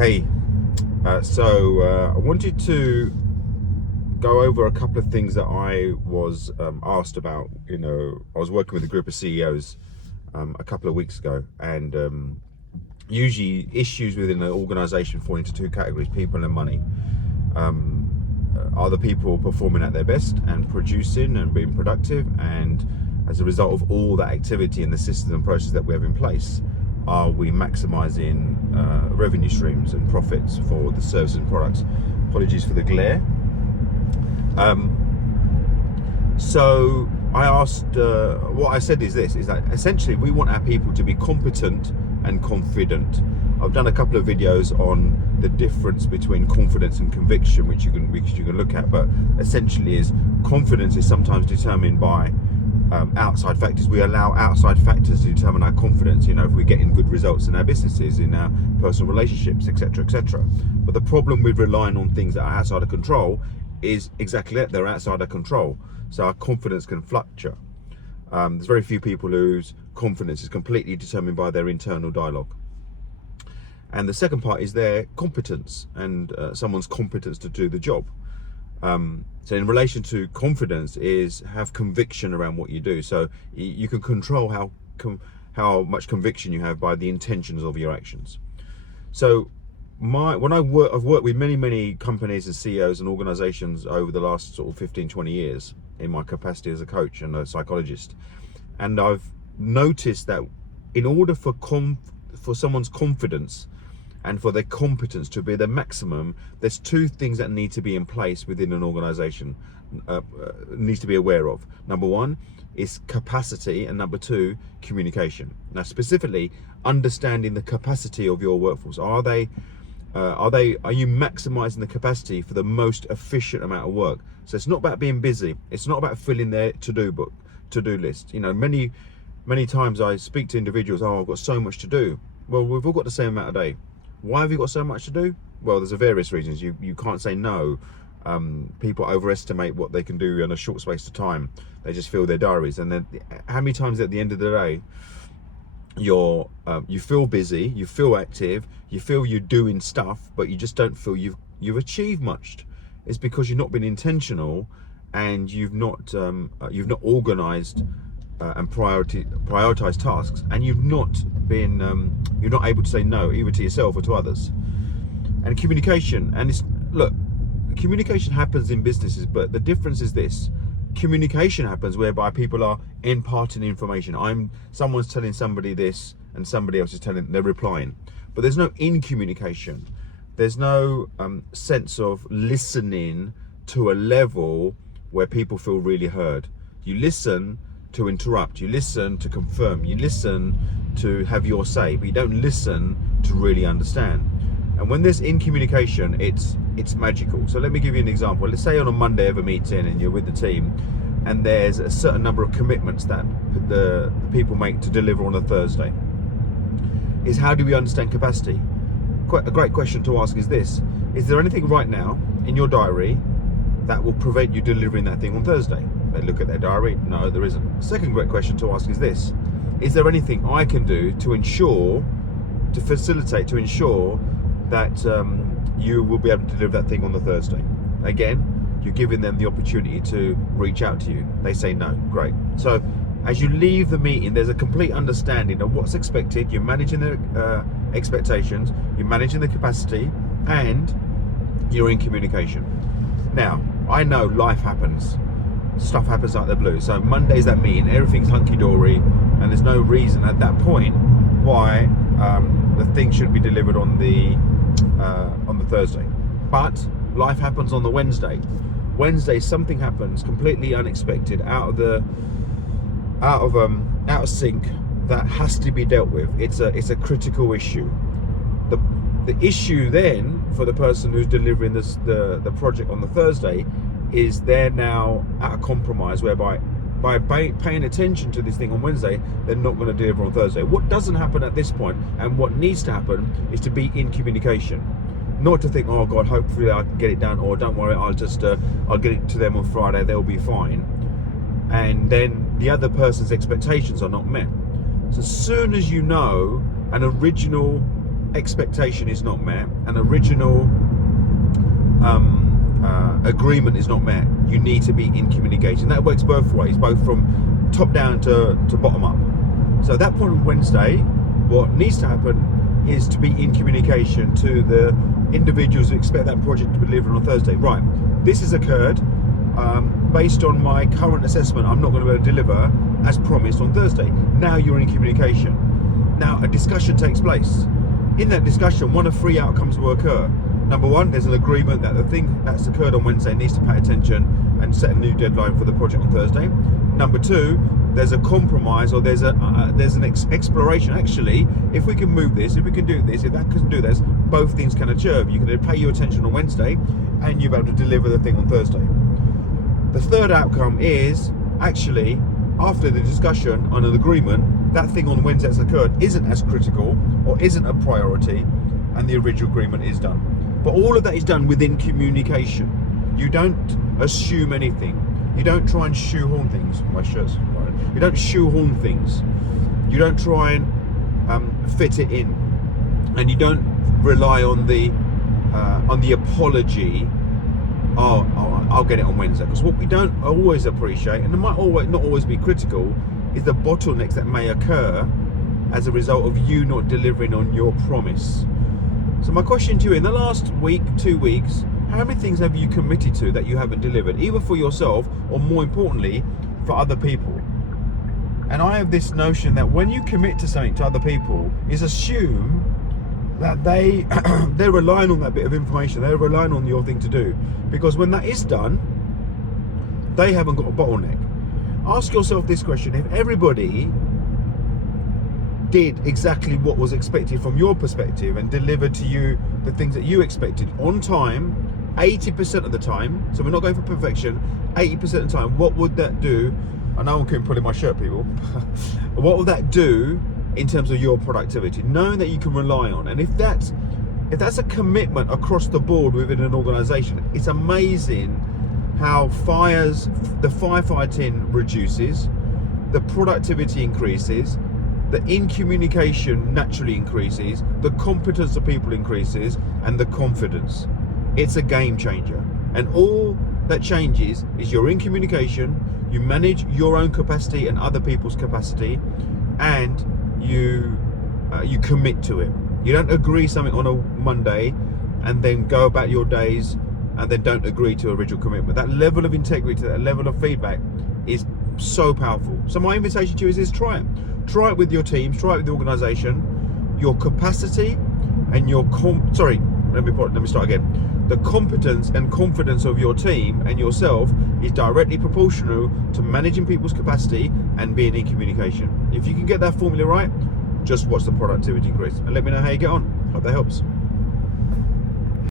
Hey, I wanted to go over a couple of things that I was asked about. I was working with a group of CEOs a couple of weeks ago, and usually issues within an organization fall into two categories: people and money. Are the people performing at their best and producing and being productive, and as a result of all that activity and the system and process that we have in place, are we maximizing revenue streams and profits for the services and products? Apologies for the glare. So I asked, what I said is this, is that essentially we want our people to be competent and confident. I've done a couple of videos on the difference between confidence and conviction, which you can look at, but essentially is confidence is sometimes determined by outside factors. We allow outside factors to determine our confidence, if we're getting good results in our businesses, in our personal relationships, etc., etc. But the problem with relying on things that are outside of control is exactly that, they're outside of control. So our confidence can fluctuate. There's very few people whose confidence is completely determined by their internal dialogue. And the second part is their competence and someone's competence to do the job. So in relation to confidence is have conviction around what you do. So you can control how much conviction you have by the intentions of your actions. So I've worked with many companies and CEOs and organizations over the last sort of 15-20 years in my capacity as a coach and a psychologist, and I've noticed that in order for someone's confidence and for their competence to be the maximum, there's two things that need to be in place within an organization, needs to be aware of. Number one is capacity, and number two, communication. Now, specifically, understanding the capacity of your workforce. Are you maximizing the capacity for the most efficient amount of work? So it's not about being busy. It's not about filling their to-do list. Many times I speak to individuals, I've got so much to do. Well, we've all got the same amount of day. Why have you got so much to do? Well, there's various reasons. You can't say no. People overestimate what they can do in a short space of time. They just fill their diaries. And then how many times at the end of the day, you feel busy, you feel active, you feel you're doing stuff, but you just don't feel you've achieved much. It's because you've not been intentional, and you've not organized and prioritize tasks, and you've not able to say no either to yourself or to others. And communication, communication happens in businesses, but the difference is this: communication happens whereby people are imparting information. Someone's telling somebody this and somebody else is they're replying, but there's no in-communication. There's no sense of listening to a level where people feel really heard. You listen to interrupt, you listen to confirm, you listen to have your say, but you don't listen to really understand. And when there's in communication, it's magical. So let me give you an example. Let's say on a Monday of a meeting and you're with the team, and there's a certain number of commitments that the people make to deliver on a Thursday. Is how do we understand capacity? A great question to ask is this: is there anything right now in your diary that will prevent you delivering that thing on Thursday? They look at their diary. No, there isn't. The second great question to ask is this: is there anything I can do to facilitate, to ensure that you will be able to deliver that thing on the Thursday? Again, you're giving them the opportunity to reach out to you. They say no. Great. So as you leave the meeting, there's a complete understanding of what's expected. You're managing the expectations, you're managing the capacity, and you're in communication. Now, I know life happens. Stuff happens like the blue. So Monday's that meeting, everything's hunky-dory, and there's no reason at that point why the thing should be delivered on the Thursday. But life happens on the Wednesday. Something happens completely unexpected, out of sync, that has to be dealt with. It's a critical issue. The issue then for the person who's delivering the project on the Thursday is they're now at a compromise whereby by paying attention to this thing on Wednesday, they're not going to deliver on Thursday. What doesn't happen at this point, and what needs to happen, is to be in communication. Not to think, oh God, hopefully I can get it done, or don't worry, I'll get it to them on Friday, they'll be fine. And then the other person's expectations are not met. So as soon as you know an original expectation is not met, an original agreement is not met, you need to be in communication. That works both ways, both from top down to bottom up. So at that point on Wednesday, what needs to happen is to be in communication to the individuals who expect that project to be delivered on Thursday. Right, this has occurred. Based on my current assessment, I'm not going to be able to deliver as promised on Thursday. Now you're in communication. Now a discussion takes place. In that discussion, one of three outcomes will occur. Number one, there's an agreement that the thing that's occurred on Wednesday needs to pay attention and set a new deadline for the project on Thursday. Number two, there's a compromise, or there's an exploration. Actually, if we can move this, if we can do this, if that can do this, both things can achieve. You can pay your attention on Wednesday, and you'll be able to deliver the thing on Thursday. The third outcome is actually, after the discussion on an agreement, that thing on Wednesday that's occurred isn't as critical or isn't a priority, and the original agreement is done. But all of that is done within communication. You don't assume anything. You don't try and shoehorn things. My shirt's right. You don't shoehorn things. You don't try and fit it in, and you don't rely on the apology. I'll get it on Wednesday. Because what we don't always appreciate, and it might not always be critical, is the bottlenecks that may occur as a result of you not delivering on your promise. So my question to you, in the last week, 2 weeks, how many things have you committed to that you haven't delivered, either for yourself or, more importantly, for other people? And I have this notion that when you commit to something to other people, is assume that they're relying on that bit of information, they're relying on your thing to do. Because when that is done, they haven't got a bottleneck. Ask yourself this question: if everybody did exactly what was expected from your perspective and delivered to you the things that you expected on time, 80% of the time, so we're not going for perfection, 80% of the time, what would that do? I know I'm keeping pulling my shirt, people. What would that do in terms of your productivity? Knowing that you can rely on, and if that's a commitment across the board within an organization, it's amazing how the firefighting reduces, the productivity increases, the in-communication naturally increases, the competence of people increases, and the confidence. It's a game changer. And all that changes is you're in communication, you manage your own capacity and other people's capacity, and you commit to it. You don't agree something on a Monday and then go about your days and then don't agree to original commitment. That level of integrity, that level of feedback is so powerful. So my invitation to you is try it. Try it with your teams, try it with the organization. Your capacity and let me start again. The competence and confidence of your team and yourself is directly proportional to managing people's capacity and being in communication. If you can get that formula right, just watch the productivity increase. And let me know how you get on. Hope that helps.